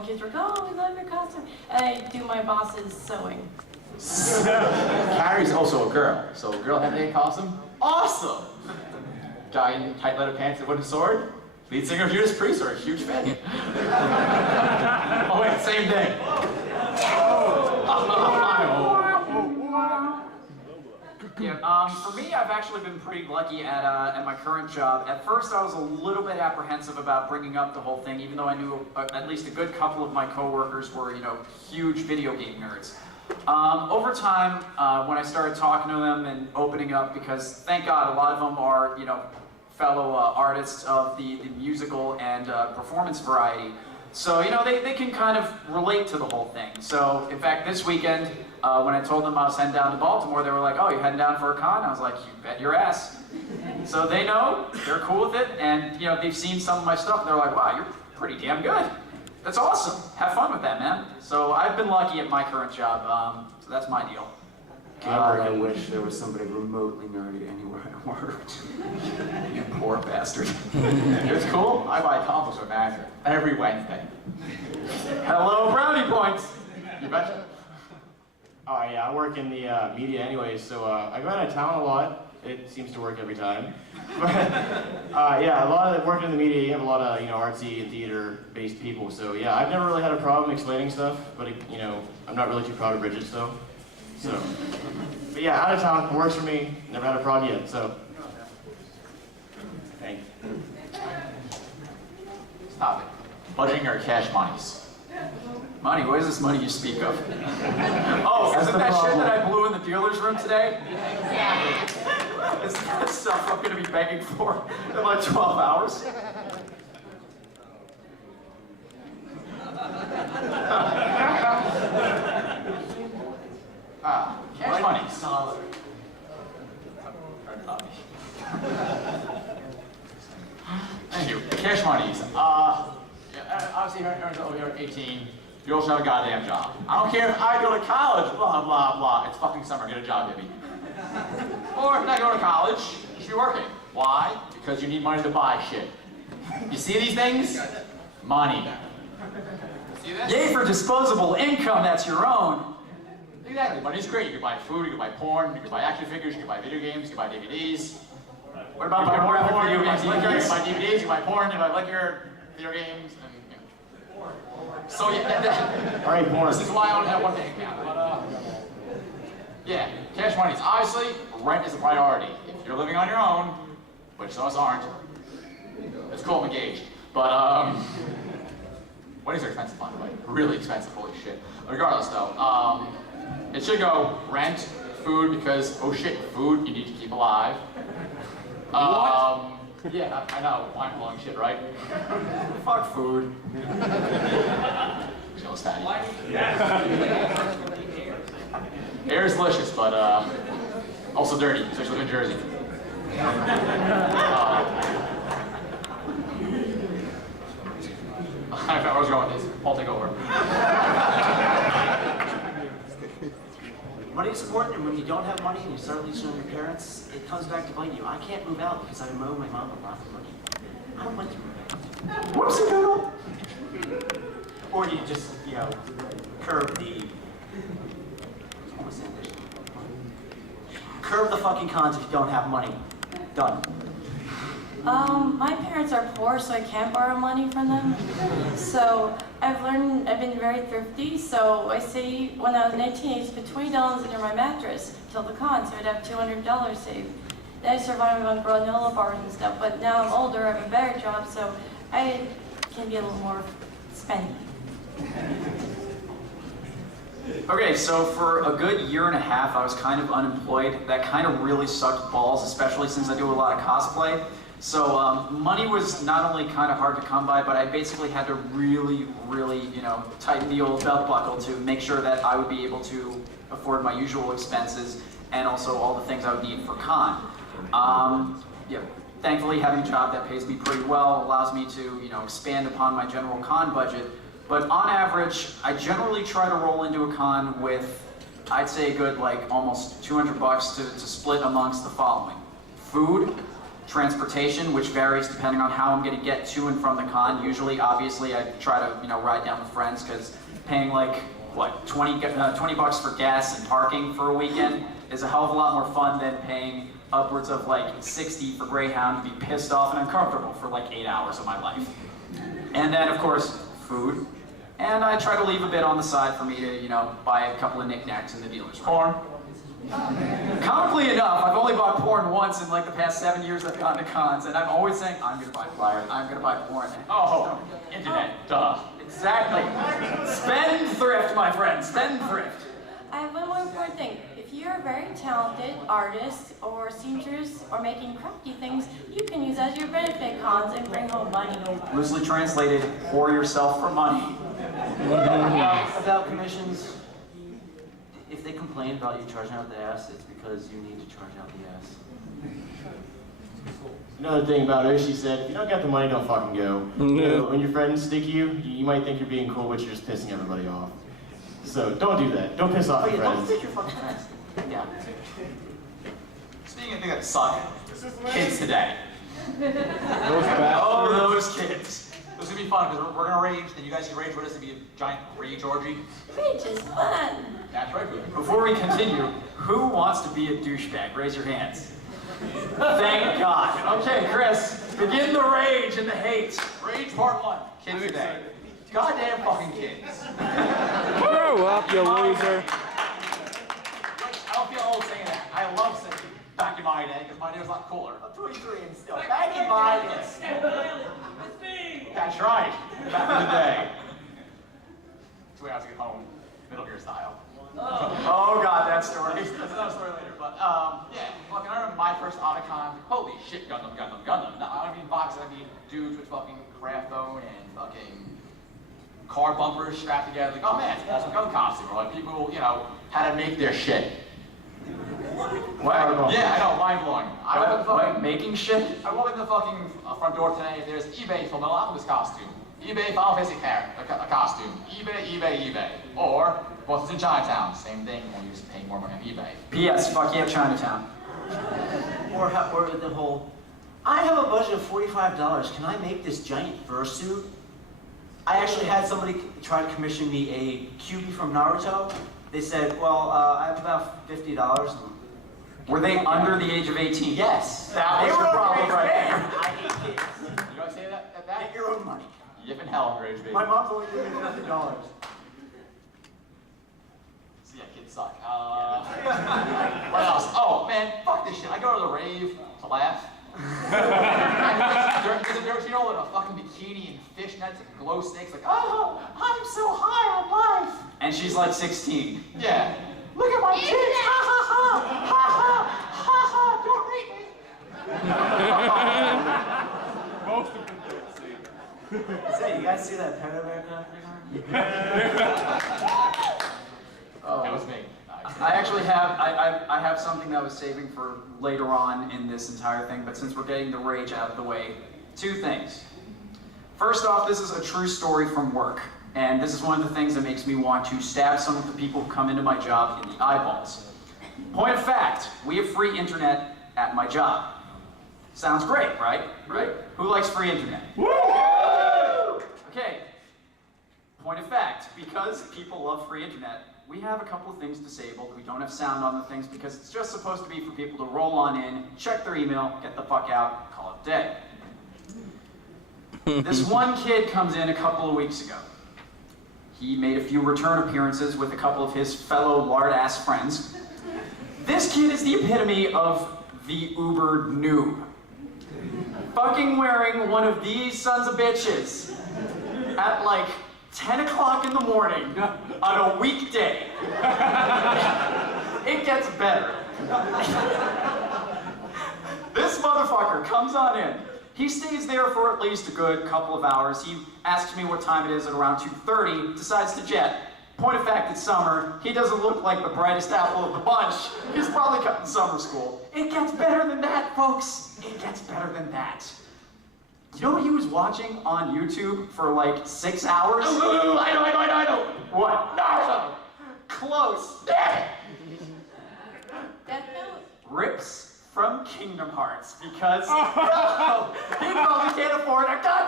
the kids were like, oh, we love your costume. And I do my boss's sewing. Carrie's also a girl, so a girl having a costume, awesome! Guy in tight leather pants and wooden sword, lead singer of Judas Priest, are a huge fan. Oh wait, same thing. Yeah, for me, I've actually been pretty lucky at my current job. At first, I was a little bit apprehensive about bringing up the whole thing, even though I knew at least a good couple of my coworkers were, huge video game nerds. Over time, when I started talking to them and opening up, because thank God a lot of them are, fellow artists of the musical and performance variety. So, they can kind of relate to the whole thing. So, in fact, this weekend, when I told them I was heading down to Baltimore, they were like, oh, you're heading down for a con? I was like, you bet your ass. So they know, they're cool with it, and they've seen some of my stuff, and they're like, wow, you're pretty damn good. That's awesome. Have fun with that, man. So I've been lucky at my current job, so that's my deal. God, I wish there was somebody remotely nerdy anywhere I worked. You poor bastard. It's cool. I buy comics with Magic every Wednesday. Hello, brownie points. You betcha. Oh yeah, I work in the media anyway, so I go out of town a lot. It seems to work every time. But yeah, a lot of working in the media, you have a lot of artsy and theater-based people. So yeah, I've never really had a problem explaining stuff, but I'm not really too proud of Bridget, so. But yeah, out of town works for me. Never had a problem yet, so. Thanks. Stop it. Budgeting or cash monies? Money, what is this money you speak of? Oh, isn't that shit that I blew in the dealer's room today? Yeah. Isn't that stuff I'm gonna be begging for in like 12 hours? Cash monies. Thank you. Cash monies. Obviously, you're 18. You also have a goddamn job. I don't care if I go to college, blah, blah, blah. It's fucking summer, get a job, baby. Or if not going to college, you should be working. Why? Because you need money to buy shit. You see these things? Money. See this? Yay for disposable income that's your own. Exactly, money's great. You can buy food, you can buy porn, you can buy action figures, you can buy video games, you can buy DVDs. What about buying more porn, video you can games? buy liquor, you can buy DVDs, you can buy porn, you can buy liquor, video games, and so yeah, All right, porn. this is why I only have one bank account. But yeah, cash monies. Obviously, rent is a priority. If you're living on your own, which some of us aren't, it's cool, I'm engaged. But weddings are expensive, by the way. Really expensive, holy shit. Regardless, though, it should go rent, food, because oh shit, food you need to keep alive. What? Yeah, I know, mind-blowing shit, right? Fuck food. Jealous fatty. Air is delicious, but also dirty, especially in Jersey. I forgot where I was going with this. Paul, take over. Money is important, and when you don't have money and you start leeching on your parents, it comes back to bite you. I can't move out because I owe my mom a lot of money. I don't want to move out. Whoopsie doodle. Or you just, curb the... Curb the fucking cons if you don't have money. Done. My parents are poor, so I can't borrow money from them. So I've been very thrifty, so I say when I was 19, I used to put $20 under my mattress till the con, so I'd have $200 saved. Then I survived on granola bars and stuff, but now I'm older, I have a better job, so I can be a little more spendy. Okay, so for a good year and a half, I was kind of unemployed. That kind of really sucked balls, especially since I do a lot of cosplay. So money was not only kind of hard to come by, but I basically had to really, tighten the old belt buckle to make sure that I would be able to afford my usual expenses and also all the things I would need for con. Thankfully, having a job that pays me pretty well allows me to, expand upon my general con budget. But on average, I generally try to roll into a con with, I'd say a good, almost $200 to split amongst the following. Food, transportation, which varies depending on how I'm going to get to and from the con. Usually, obviously, I try to ride down with friends because paying like what 20 bucks for gas and parking for a weekend is a hell of a lot more fun than paying upwards of like 60 for Greyhound to be pissed off and uncomfortable for like 8 hours of my life. And then, of course, food. And I try to leave a bit on the side for me to, buy a couple of knickknacks in the dealer's room. Porn. Comically enough, I've only bought porn once in like the past 7 years I've gone to cons, and I'm always saying, I'm gonna buy porn, I'm gonna buy porn. Oh, internet, duh. Exactly. Spendthrift, my friend, spendthrift. I have one more important thing. If you're a very talented artist or seamstress or making crafty things, you can use as your benefit cons and bring home money. Loosely translated, whore yourself for money. About commissions, if they complain about you charging out the ass, it's because you need to charge out the ass. Another thing about her, she said, if you don't got the money, don't fucking go. When your friends stick you might think you're being cool, but you're just pissing everybody off. So don't do that. Don't piss off Oh your yeah, don't friends. stick your fucking friends. Yeah. Speaking of things that suck, kids today. Oh, those kids. This is gonna be fun because we're gonna rage, then you guys can rage with us. It'll be a giant rage orgy. Rage is fun. That's right, Boo. Before we continue, who wants to be a douchebag? Raise your hands. Thank God. Okay, Chris, begin the rage and the hate. Rage part 1. Kids today. Goddamn fucking kids. Grow up, you loser. I don't feel old saying that. I love saying back in my day because my day was a lot cooler. I'm 23 and still back in my day. That's right. Back in the day. That's the way I was to get home. Middle Gear style. Oh God, that story. That's another story later. But yeah, fucking I remember my first Otakon. Holy shit, Gundam. No, I don't mean boxes, I mean dudes with fucking craft bone and fucking car bumpers strapped together. Like, oh man, it's an awesome gun costume. Or like people, how to make their shit. What? Yeah, I know, mind blowing. I went to the fucking Making shit? I walked in the fucking front door today. There's eBay for Milano's costume. eBay Final Fantasy a costume. eBay. Or Boston's in Chinatown. Same thing. Only just paying more money on eBay. P.S. Fuck yeah, Chinatown. Or the whole, I have a budget of $45. Can I make this giant fursuit? I actually had somebody try to commission me a Kyuubi from Naruto. They said, well, I have about $50. Were they under the age of 18? Yes. That was They your were problem right underage. there. I hate kids. You know what I say that? Get your own money. Yip in hell, underage baby. My mom's only giving me $50. So yeah, kids suck. What else? Oh man, fuck this shit. I go to the rave to laugh. There's a girl in a fucking bikini and fishnets and glow sticks, like, oh, I'm so high on life. And she's like 16. Yeah. Look at my tits. Ha ha ha. Ha ha. Ha ha. Don't rate me. Most of them don't see. Say, you guys see that pedo bear That was me. I actually have I have something that I was saving for later on in this entire thing, but since we're getting the rage out of the way, 2 things. First off, this is a true story from work, and this is one of the things that makes me want to stab some of the people who come into my job in the eyeballs. Point of fact, we have free internet at my job. Sounds great, right? Right? Who likes free internet? Woo! Okay. Point of fact, because people love free internet, we have a couple of things disabled. We don't have sound on the things because it's just supposed to be for people to roll on in, check their email, get the fuck out, call it a day. This one kid comes in a couple of weeks ago. He made a few return appearances with a couple of his fellow lard-ass friends. This kid is the epitome of the uber noob. Fucking wearing one of these sons of bitches at like 10 o'clock in the morning on a weekday. It gets better. This motherfucker comes on in. He stays there for at least a good couple of hours. He asks me what time it is at around 2:30, decides to jet. Point of fact, it's summer. He doesn't look like the brightest apple of the bunch. He's probably cut in summer school. It gets better than that, folks. It gets better than that. You know what he was watching on YouTube for like 6 hours? I know. What? Naruto! Close. Death Note. Rips from Kingdom Hearts because no, he probably can't afford a goddamn